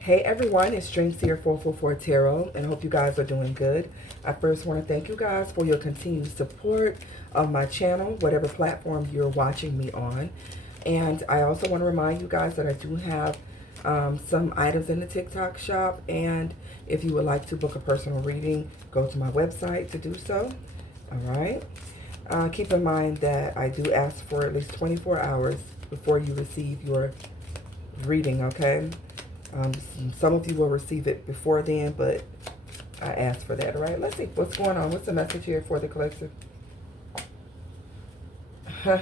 Hey everyone, it's Dreams here 444 Tarot, and I hope you guys are doing good. I first want to thank you guys for your continued support of my channel, whatever platform you're watching me on. And I also want to remind you guys that I do have some items in the TikTok shop, and if you would like to book a personal reading, go to my website to do so. All right. Keep in mind that I do ask for at least 24 hours before you receive your reading, okay? Um, some of you will receive it before then, but I asked for that, all right? Let's see what's going on. What's the message here for the collective? All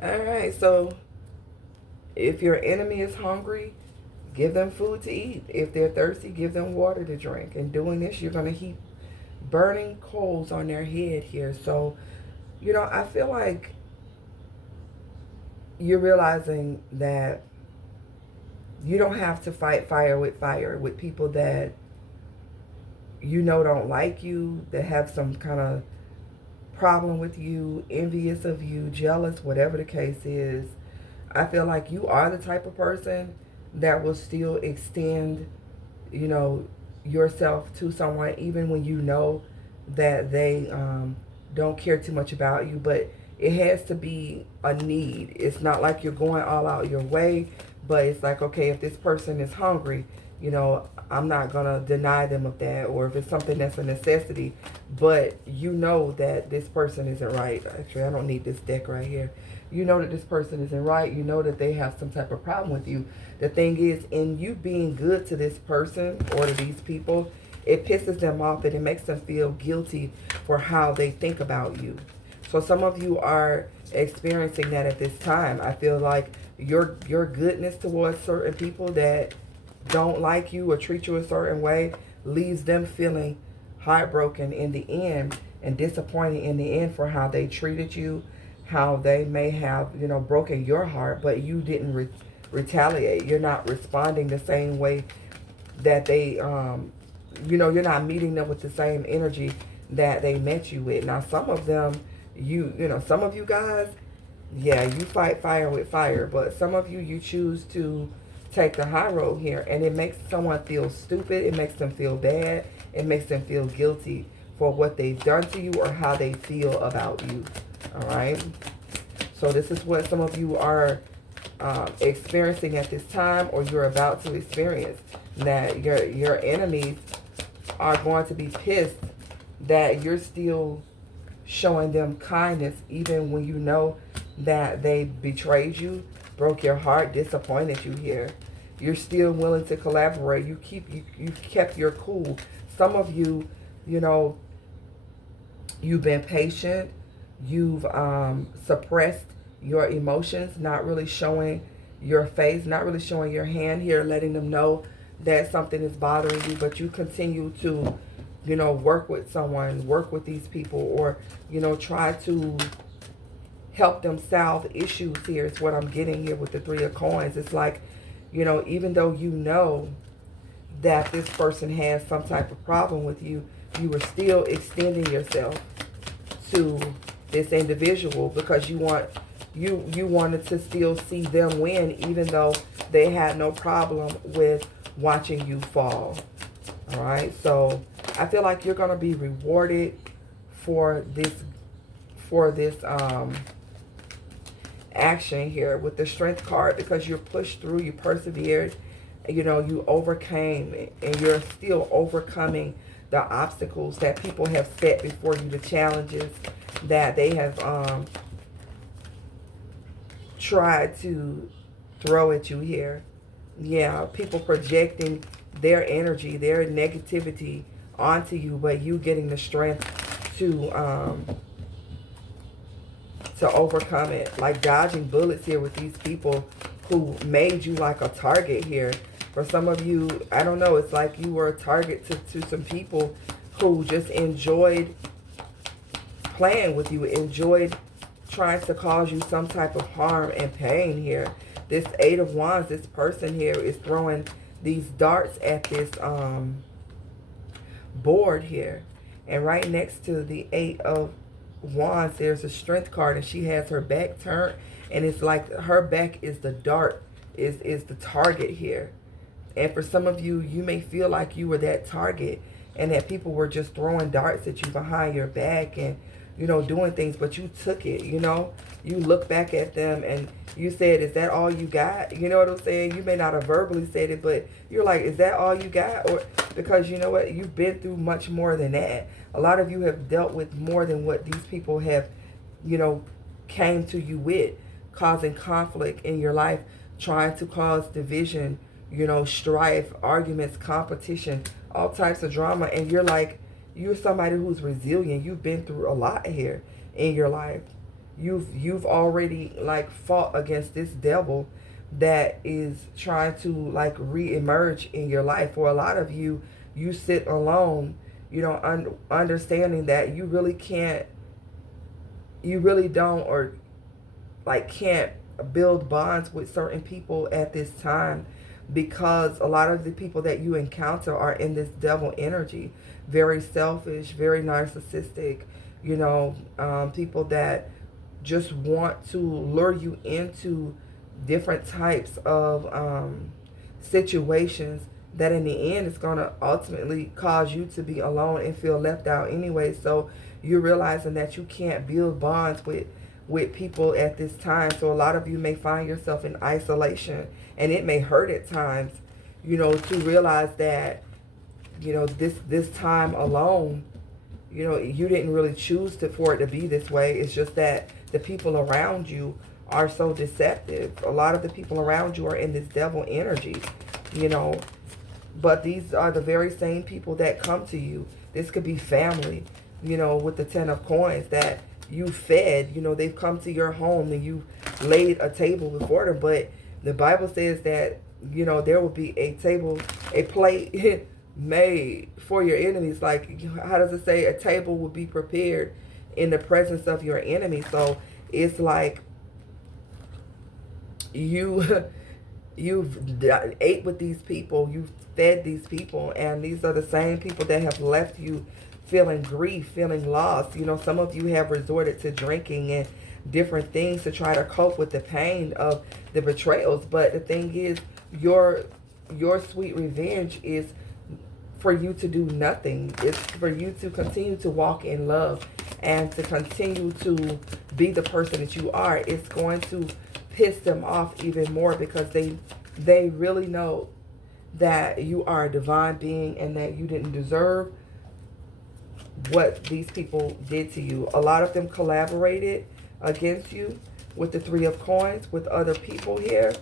right, so if your enemy is hungry, give them food to eat. If they're thirsty, give them water to drink. And doing this, you're going to heap burning coals on their head here. So, you know, I feel like you're realizing that you don't have to fight fire with people that you know don't like you, that have some kind of problem with you, envious of you, jealous, whatever the case is. I feel like you are the type of person that will still extend, you know, yourself to someone even when you know that they don't care too much about you. But it has to be a need. It's not like you're going all out your way, but it's like, okay, if this person is hungry, you know, I'm not going to deny them of that. Or if it's something that's a necessity, but you know that this person isn't right. Actually, I don't need this deck right here. You know that this person isn't right. You know that they have some type of problem with you. The thing is, in you being good to this person or to these people, it pisses them off and it makes them feel guilty for how they think about you. So some of you are experiencing that at this time. I feel like your goodness towards certain people that don't like you or treat you a certain way leaves them feeling heartbroken in the end and disappointed in the end for how they treated you, how they may have, you know, broken your heart, but you didn't retaliate. You're not responding the same way that they, you know, you're not meeting them with the same energy that they met you with. Now, some of them, you know, some of you guys, yeah, you fight fire with fire, but some of you, you choose to take the high road here, and it makes someone feel stupid. It makes them feel bad. It makes them feel guilty for what they've done to you or how they feel about you. All right. So this is what some of you are experiencing at this time, or you're about to experience. That your enemies are going to be pissed that you're still showing them kindness, even when you know that they betrayed you, broke your heart, disappointed you here. You're still willing to collaborate. You kept your cool. Some of you, you know, you've been patient. You've suppressed your emotions, not really showing your face, not really showing your hand here, letting them know that something is bothering you, but you continue to, you know, work with someone, work with these people, or, you know, try to help them solve issues here is what I'm getting here with the Three of Coins. It's like, you know, even though you know that this person has some type of problem with you, you were still extending yourself to this individual because you wanted to still see them win, even though they had no problem with watching you fall. All right, so I feel like you're going to be rewarded for this action here with the Strength card, because you're pushed through, you persevered, you know, you overcame, and you're still overcoming the obstacles that people have set before you, the challenges that they have tried to throw at you here. Yeah, people projecting their energy, their negativity onto you, but you getting the strength to overcome it. Like dodging bullets here with these people who made you like a target here. For some of you, I don't know, it's like you were a target to some people who just enjoyed playing with you, enjoyed trying to cause you some type of harm and pain here. This Eight of Wands, this person here is throwing these darts at this board here. And right next to the Eight of Wands, there's a Strength card, and she has her back turned, and it's like her back is the dart, is the target here. And for some of you, you may feel like you were that target and that people were just throwing darts at you behind your back and, you know, doing things, but you took it, you know. You look back at them and you said, is that all you got? You know what I'm saying? You may not have verbally said it, but you're like, is that all you got? Or because you know what? You've been through much more than that. A lot of you have dealt with more than what these people have, you know, came to you with, causing conflict in your life, trying to cause division, you know, strife, arguments, competition, all types of drama. And you're like, you're somebody who's resilient. You've been through a lot here in your life. You've already like fought against this devil that is trying to like re-emerge in your life. For a lot of you, you sit alone, you know, understanding that you really can't, you really don't, or like can't build bonds with certain people at this time, because a lot of the people that you encounter are in this devil energy, very selfish, very narcissistic, you know, people that just want to lure you into different types of situations that in the end is going to ultimately cause you to be alone and feel left out anyway. So you're realizing that you can't build bonds with people at this time. So a lot of you may find yourself in isolation, and it may hurt at times, you know, to realize that, you know, this time alone, you know, you didn't really choose for it to be this way. It's just that the people around you are so deceptive. A lot of the people around you are in this devil energy, you know. But these are the very same people that come to you. This could be family, you know, with the 10 of coins that you fed. You know, they've come to your home and you laid a table before them. But the Bible says that, you know, there will be a table, a plate made for your enemies. Like, how does it say? A table will be prepared in the presence of your enemy. So it's like you've ate with these people, you've fed these people, and these are the same people that have left you feeling grief, feeling lost. You know, some of you have resorted to drinking and different things to try to cope with the pain of the betrayals. But the thing is, your sweet revenge is for you to do nothing. It's for you to continue to walk in love and to continue to be the person that you are. It's going to piss them off even more, because they really know that you are a divine being and that you didn't deserve what these people did to you. A lot of them collaborated against you with the 3 of coins, with other people here,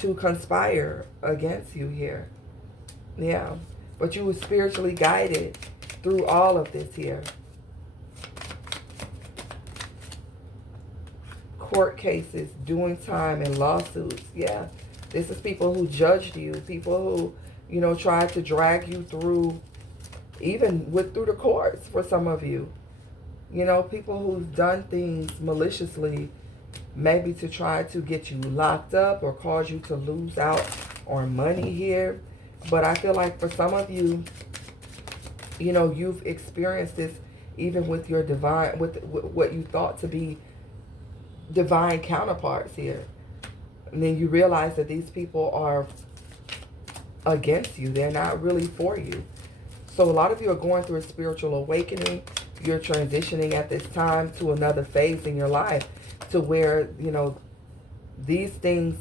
to conspire against you here. Yeah, but you were spiritually guided through all of this here. Court cases, doing time, and lawsuits. Yeah, this is people who judged you, people who, you know, tried to drag you through, even through the courts for some of you. You know, people who've done things maliciously, maybe to try to get you locked up or cause you to lose out on money here. But I feel like for some of you, you know, you've experienced this even with your divine, with what you thought to be divine counterparts here. And then you realize that these people are against you. They're not really for you. So a lot of you are going through a spiritual awakening. You're transitioning at this time to another phase in your life, to where, you know, these things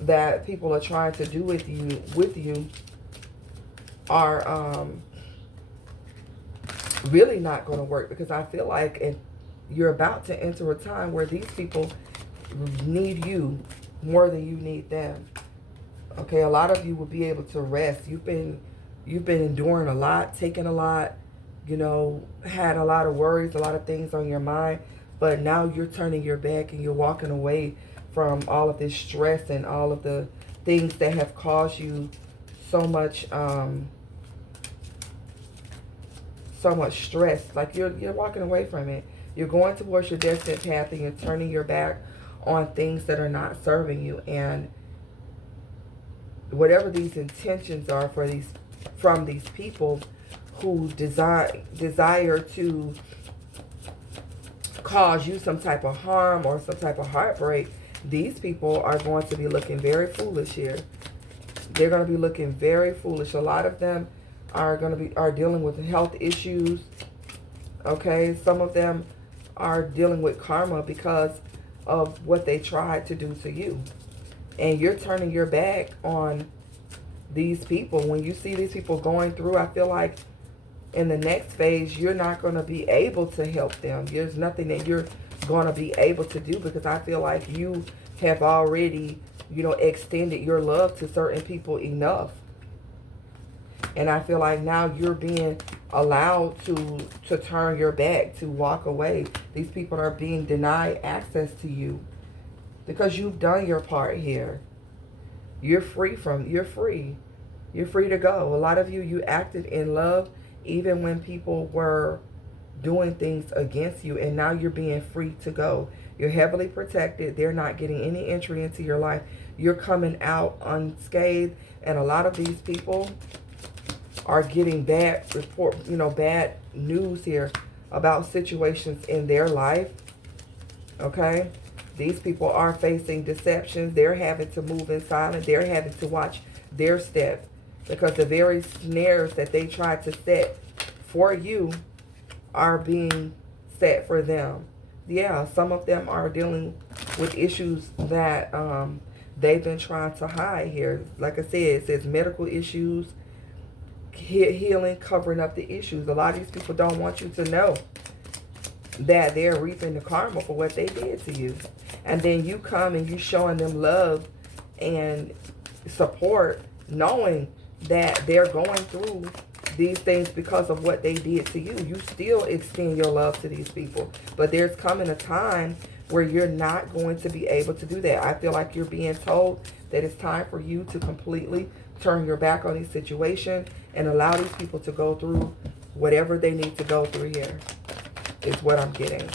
that people are trying to do with you are really not going to work, because I feel like you're about to enter a time where these people need you more than you need them. Okay, a lot of you will be able to rest. You've been enduring a lot, taking a lot, you know, had a lot of worries, a lot of things on your mind, but now you're turning your back and you're walking away from all of this stress and all of the things that have caused you so much stress. Like you're walking away from it. You're going towards your destined path, and you're turning your back on things that are not serving you. And whatever these intentions are from these people who desire to cause you some type of harm or some type of heartbreak, These people are going to be looking very foolish here. They're going to be looking very foolish. A lot of them are dealing with health issues. Okay, some of them are dealing with karma because of what they tried to do to you. And you're turning your back on these people. When you see these people going through, I feel like in the next phase, you're not going to be able to help them. There's nothing that you're going to be able to do, because I feel like you have already, extended your love to certain people enough. And I feel like now you're being allowed to turn your back, to walk away. These people are being denied access to you because you've done your part here. You're free. You're free to go. A lot of you acted in love even when people were doing things against you, and now you're being free to go. You're heavily protected. They're not getting any entry into your life. You're coming out unscathed, and a lot of these people are getting bad news here about situations in their life. Okay? These people are facing deceptions. They're having to move in silence. They're having to watch their step, because the very snares that they tried to set for you are being set for them. Yeah, some of them are dealing with issues that they've been trying to hide here. Like I said, it says medical issues, healing, covering up the issues. A lot of these people don't want you to know that they're reaping the karma for what they did to you. And then you come and you showing them love and support, knowing that they're going through these things because of what they did to you. You still extend your love to these people. But there's coming a time where you're not going to be able to do that. I feel like you're being told that it's time for you to completely turn your back on these situations and allow these people to go through whatever they need to go through here, is what I'm getting.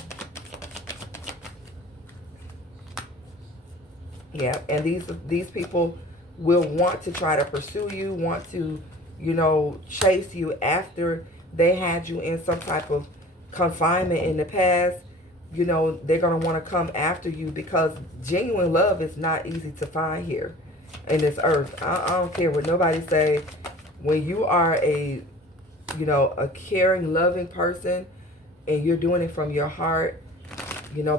Yeah, and these people will want to try to pursue you, want to, chase you after they had you in some type of confinement in the past. They're going to want to come after you, because genuine love is not easy to find here in this earth. I don't care what nobody say. When you are a caring, loving person, and you're doing it from your heart,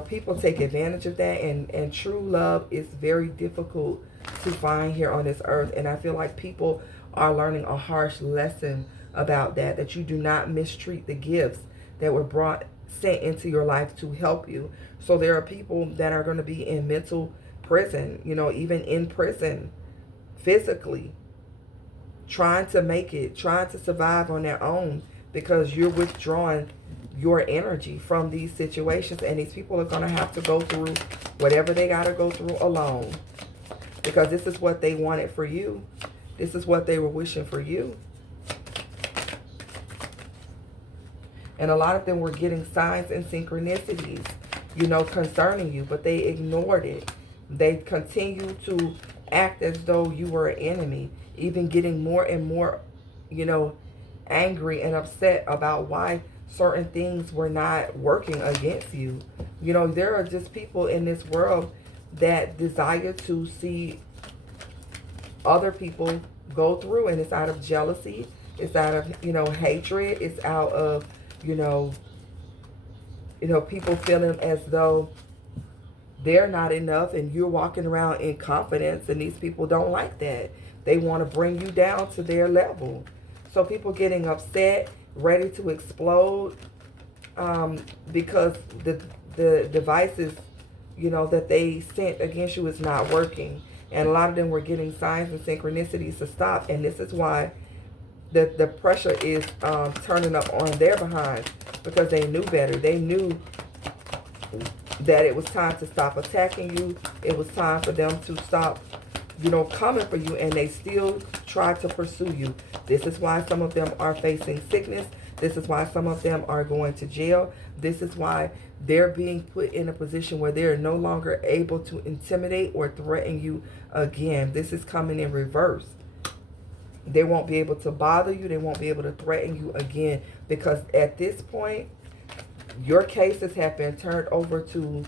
people take advantage of that, and true love is very difficult to find here on this earth. And I feel like people are learning a harsh lesson about that you do not mistreat the gifts that were sent into your life to help you. So there are people that are going to be in mental prison, even in prison physically, trying to make it, trying to survive on their own, because you're withdrawing your energy from these situations. And these people are going to have to go through whatever they got to go through alone, because this is what they wanted for you. This is what they were wishing for you. And a lot of them were getting signs and synchronicities, concerning you, but they ignored it. They continued to act as though you were an enemy, even getting more and more, angry and upset about why certain things were not working against you. There are just people in this world that desire to see other people go through, and it's out of jealousy, it's out of hatred, it's out of people feeling as though they're not enough, and you're walking around in confidence, and these people don't like that. They want to bring you down to their level. So people getting upset, ready to explode, because the devices that they sent against you is not working. And a lot of them were getting signs and synchronicities to stop. And this is why the pressure is turning up on their behind, because they knew better. They knew that it was time to stop attacking you. It was time for them to stop, coming for you, and they still try to pursue you. This is why some of them are facing sickness. This is why some of them are going to jail. This is why they're being put in a position where they're no longer able to intimidate or threaten you again. This is coming in reverse. They won't be able to bother you. They won't be able to threaten you again, because at this point, your cases have been turned over to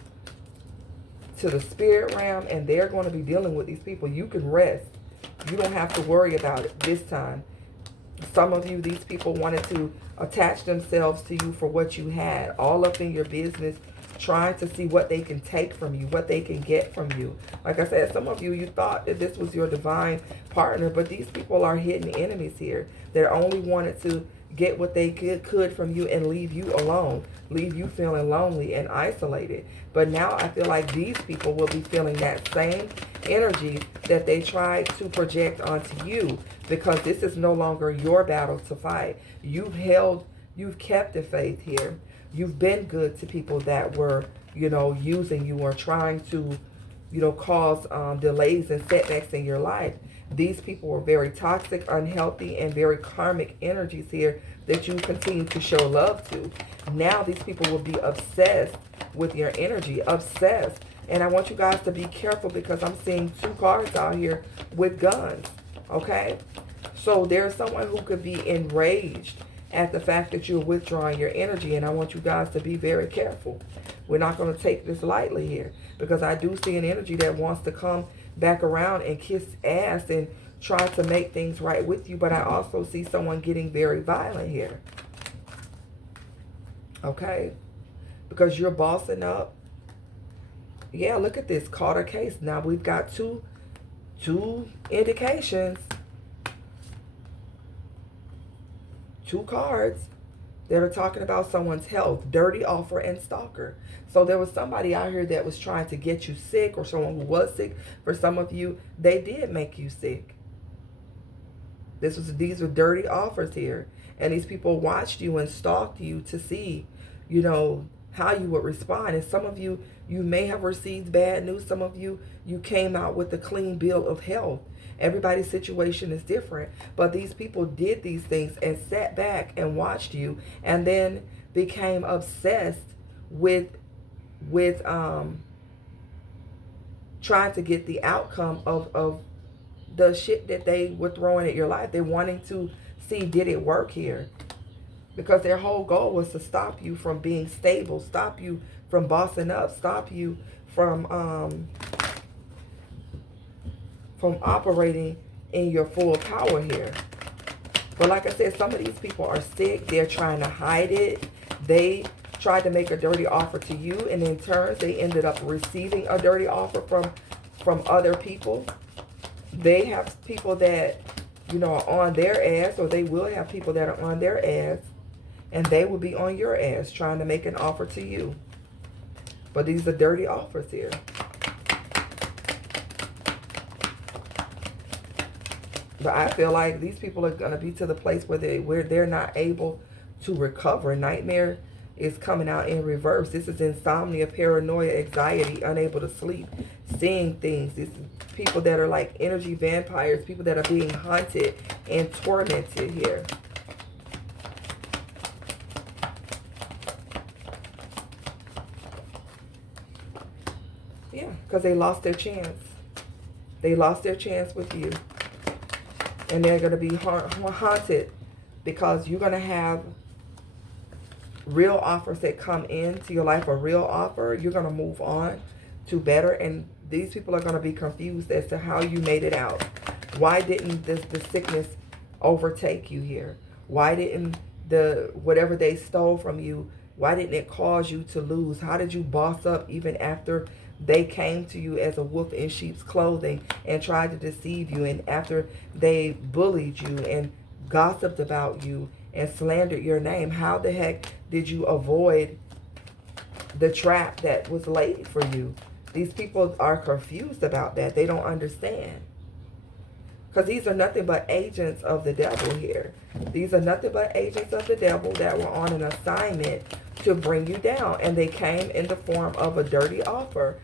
to the spirit realm, and they're going to be dealing with these people. You can rest. You don't have to worry about it this time. Some of you, these people wanted to attach themselves to you for what you had, all up in your business, trying to see what they can take from you, what they can get from you. Like I said, some of you, you thought that this was your divine partner, but these people are hidden enemies here. They only wanted to get what they could from you and leave you alone, leave you feeling lonely and isolated. But now I feel like these people will be feeling that same energy that they tried to project onto you, because this is no longer your battle to fight. You've kept the faith here. You've been good to people that were, using you or trying to, cause delays and setbacks in your life. These people were very toxic, unhealthy, and very karmic energies here that you continue to show love to. Now these people will be obsessed with your energy, obsessed. And I want you guys to be careful, because I'm seeing 2 cards out here with guns, okay? So there's someone who could be enraged at the fact that you're withdrawing your energy, and I want you guys to be very careful. We're not going to take this lightly here, because I do see an energy that wants to come back around and kiss ass and try to make things right with you, but I also see someone getting very violent here, okay? Because you're bossing up. Yeah, look at this, Carter case. Now we've got two indications, 2 cards that are talking about someone's health, dirty offer and stalker. So there was somebody out here that was trying to get you sick, or someone who was sick. For some of you, they did make you sick. These were dirty offers here. And these people watched you and stalked you to see, how you would respond. And some of you, you may have received bad news. Some of you, you came out with a clean bill of health. Everybody's situation is different, but these people did these things and sat back and watched you, and then became obsessed with trying to get the outcome of the shit that they were throwing at your life. They're wanting to see, did it work here? Because their whole goal was to stop you from being stable, stop you from bossing up, stop you from operating in your full power here. But like I said, some of these people are sick. They're trying to hide it. They tried to make a dirty offer to you, and in turn, they ended up receiving a dirty offer from other people. They have people that, are on their ass, or they will have people that are on their ass, and they will be on your ass trying to make an offer to you. But these are dirty offers here. But I feel like these people are going to be to the place where they're not able to recover. Nightmare is coming out in reverse. This is insomnia, paranoia, anxiety, unable to sleep, seeing things. These people that are like energy vampires, people that are being hunted and tormented here. Yeah, because they lost their chance. They lost their chance with you. And they're going to be haunted, because you're going to have real offers that come into your life, a real offer. You're going to move on to better. And these people are going to be confused as to how you made it out. Why didn't the sickness overtake you here? Why didn't whatever they stole from you, why didn't it cause you to lose? How did you boss up even after they came to you as a wolf in sheep's clothing and tried to deceive you, and after they bullied you and gossiped about you and slandered your name? How the heck did you avoid the trap that was laid for you? These people are confused about that. They don't understand. Because these are nothing but agents of the devil here. These are nothing but agents of the devil that were on an assignment to bring you down. And they came in the form of a dirty offer.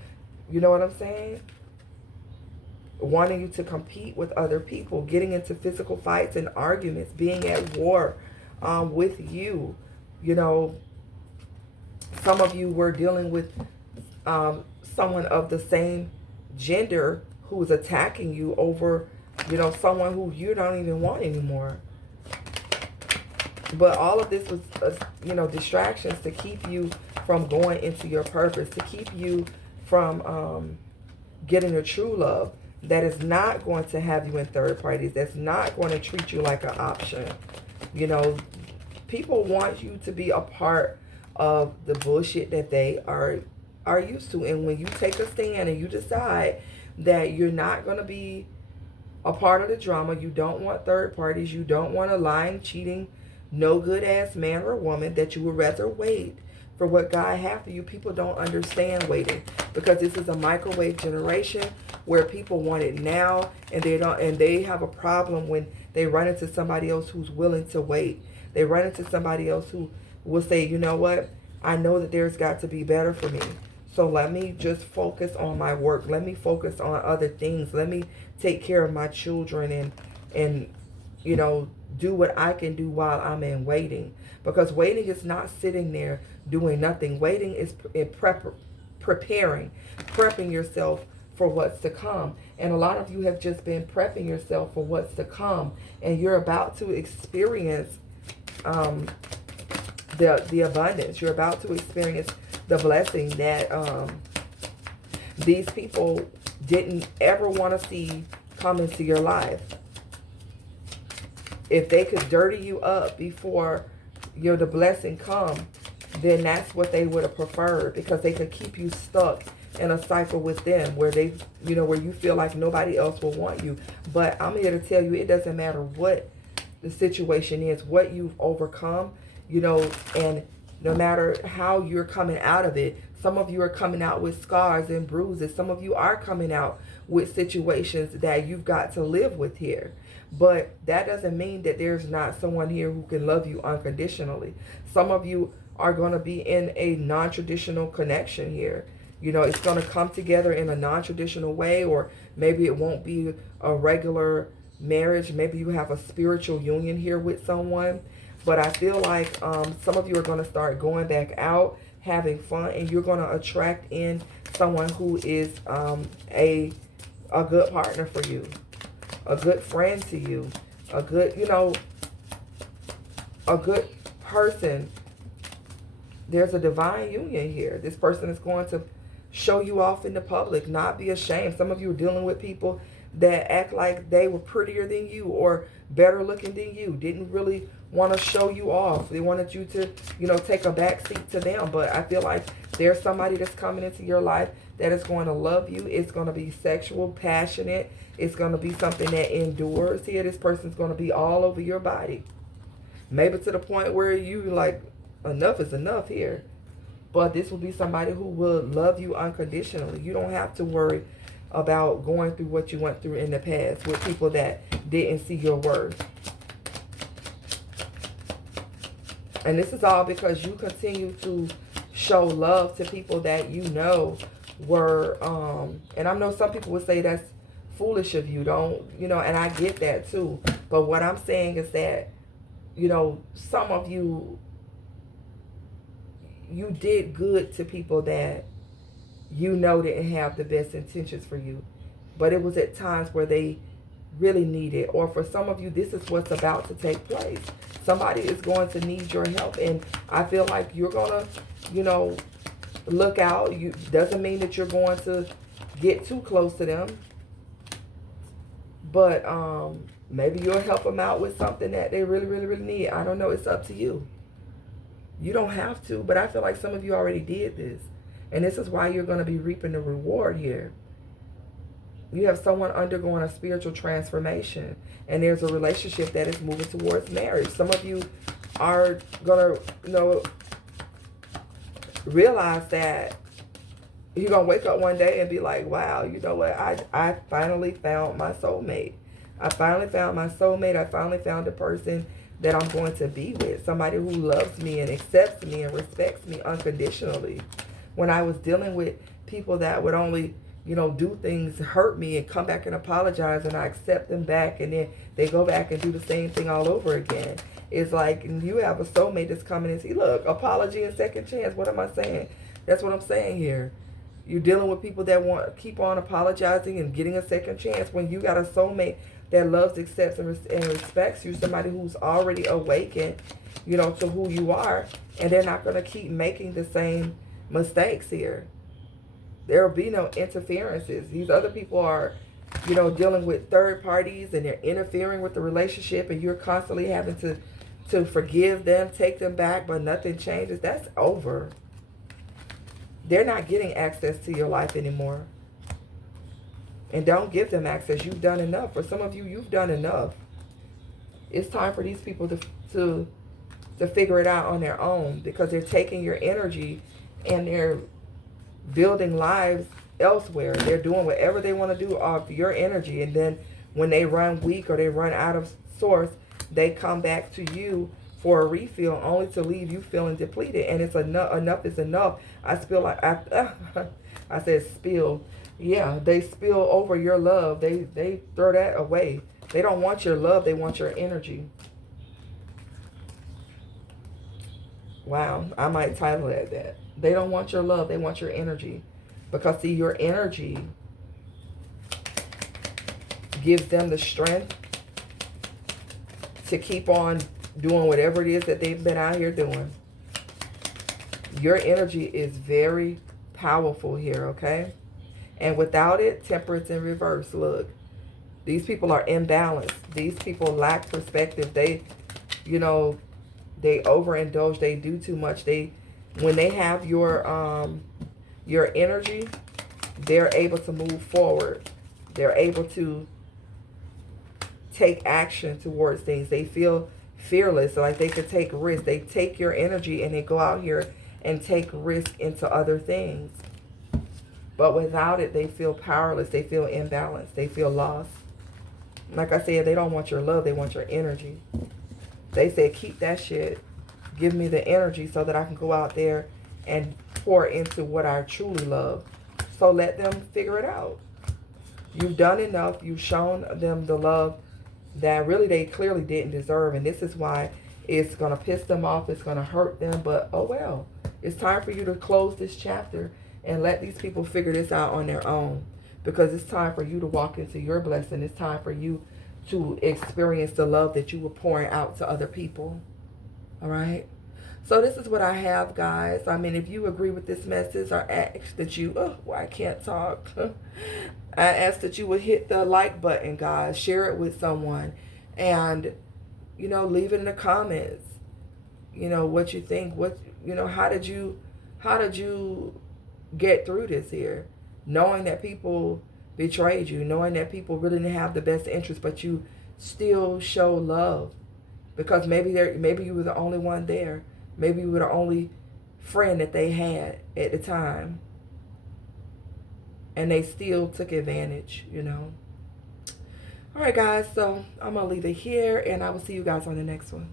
You know what I'm saying? Wanting you to compete with other people, getting into physical fights and arguments, being at war with you. Some of you were dealing with someone of the same gender who was attacking you over, someone who you don't even want anymore. But all of this was, distractions to keep you from going into your purpose, to keep you from getting a true love that is not going to have you in third parties, that's not going to treat you like an option. You know, people want you to be a part of the bullshit that they are used to. And when you take a stand and you decide that you're not going to be a part of the drama, you don't want third parties, you don't want a lying, cheating, no good ass man or woman, that you would rather wait for what God has for you. People don't understand waiting, because this is a microwave generation where people want it now, and they have a problem when they run into somebody else who's willing to wait. They run into somebody else who will say, you know what, I know that there's got to be better for me. So let me just focus on my work. Let me focus on other things. Let me take care of my children and you know, do what I can do while I'm in waiting. Because waiting is not sitting there doing nothing. Waiting is prepping yourself for what's to come. And a lot of you have just been prepping yourself for what's to come. And you're about to experience the abundance. You're about to experience the blessing that these people didn't ever want to see come into your life. If they could dirty you up before the blessing come, then that's what they would have preferred, because they could keep you stuck in a cycle with them where they, where you feel like nobody else will want you. But I'm here to tell you, it doesn't matter what the situation is, what you've overcome, and no matter how you're coming out of it. Some of you are coming out with scars and bruises. Some of you are coming out with situations that you've got to live with here. But that doesn't mean that there's not someone here who can love you unconditionally. Some of you are going to be in a non-traditional connection here. It's going to come together in a non-traditional way, or maybe it won't be a regular marriage. Maybe you have a spiritual union here with someone. But I feel like some of you are going to start going back out, having fun, and you're going to attract in someone who is a good partner for you, a good friend to you, a good, a good person. There's a divine union here. This person is going to show you off in the public, not be ashamed. Some of you are dealing with people that act like they were prettier than you or better looking than you, didn't really want to show you off. They wanted you to, take a back seat to them. But I feel like there's somebody that's coming into your life that is going to love you. It's going to be sexual, passionate. It's going to be something that endures here. This person's going to be all over your body. Maybe to the point where you like, enough is enough here. But this will be somebody who will love you unconditionally. You don't have to worry about going through what you went through in the past with people that didn't see your worth. And this is all because you continue to show love to people that were, and I know some people would say that's foolish of you, and I get that too. But what I'm saying is that, some of you did good to people that didn't have the best intentions for you. But it was at times where they really need it. Or for some of you, this is what's about to take place. Somebody is going to need your help. And I feel like you're going to, look out. Doesn't mean that you're going to get too close to them. But maybe you'll help them out with something that they really, really, really need. I don't know. It's up to you. You don't have to. But I feel like some of you already did this. And this is why you're going to be reaping the reward here. You have someone undergoing a spiritual transformation. And there's a relationship that is moving towards marriage. Some of you are going to, realize that you're going to wake up one day and be like, wow, you know what? I finally found my soulmate. I finally found my soulmate. I finally found the person that I'm going to be with. Somebody who loves me and accepts me and respects me unconditionally. When I was dealing with people that would only, do things, hurt me, and come back and apologize, and I accept them back, and then they go back and do the same thing all over again. It's like you have a soulmate that's coming and say, look, apology and second chance. What am I saying? That's what I'm saying here. You're dealing with people that want to keep on apologizing and getting a second chance when you got a soulmate that loves, accepts, and respects you, somebody who's already awakened, to who you are, and they're not going to keep making the same mistakes here. There'll be no interferences. These other people are, you know, dealing with third parties and they're interfering with the relationship, and you're constantly having to forgive them, take them back, but nothing changes. That's over. They're not getting access to your life anymore. And don't give them access. You've done enough. For some of you, you've done enough. It's time for these people to figure it out on their own, because they're taking your energy and they're building lives elsewhere. They're doing whatever they want to do off your energy, and then when they run weak or they run out of source, they come back to you for a refill, only to leave you feeling depleted. And it's enough. Enough is enough. I said spill. Yeah, they spill over your love. They throw that away. They don't want your love. They want your energy. Wow, I might title it that. They don't want your love. They want your energy. Because, see, your energy gives them the strength to keep on doing whatever it is that they've been out here doing. Your energy is very powerful here, okay? And without it, temperance in reverse. Look, these people are imbalanced. These people lack perspective. They, you know, they overindulge. They do too much. When they have your energy, they're able to move forward. They're able to take action towards things. They feel fearless, like they could take risks. They take your energy and they go out here and take risk into other things. But without it, they feel powerless. They feel imbalanced. They feel lost. Like I said, they don't want your love. They want your energy. They say, keep that shit. Give me the energy so that I can go out there and pour into what I truly love. So let them figure it out. You've done enough. You've shown them the love that really they clearly didn't deserve. And this is why it's going to piss them off. It's going to hurt them. But oh well. It's time for you to close this chapter and let these people figure this out on their own. Because it's time for you to walk into your blessing. It's time for you to experience the love that you were pouring out to other people. All right? So this is what I have, guys. I mean, if you agree with this message, I ask that you, I can't talk. I ask that you would hit the like button, guys. Share it with someone. And, you know, leave it in the comments. You know, what you think. How did you get through this here? Knowing that people betrayed you. Knowing that people really didn't have the best interest, but you still show love. Because maybe you were the only one there. Maybe you were the only friend that they had at the time. And they still took advantage, you know. All right, guys. So I'm going to leave it here. And I will see you guys on the next one.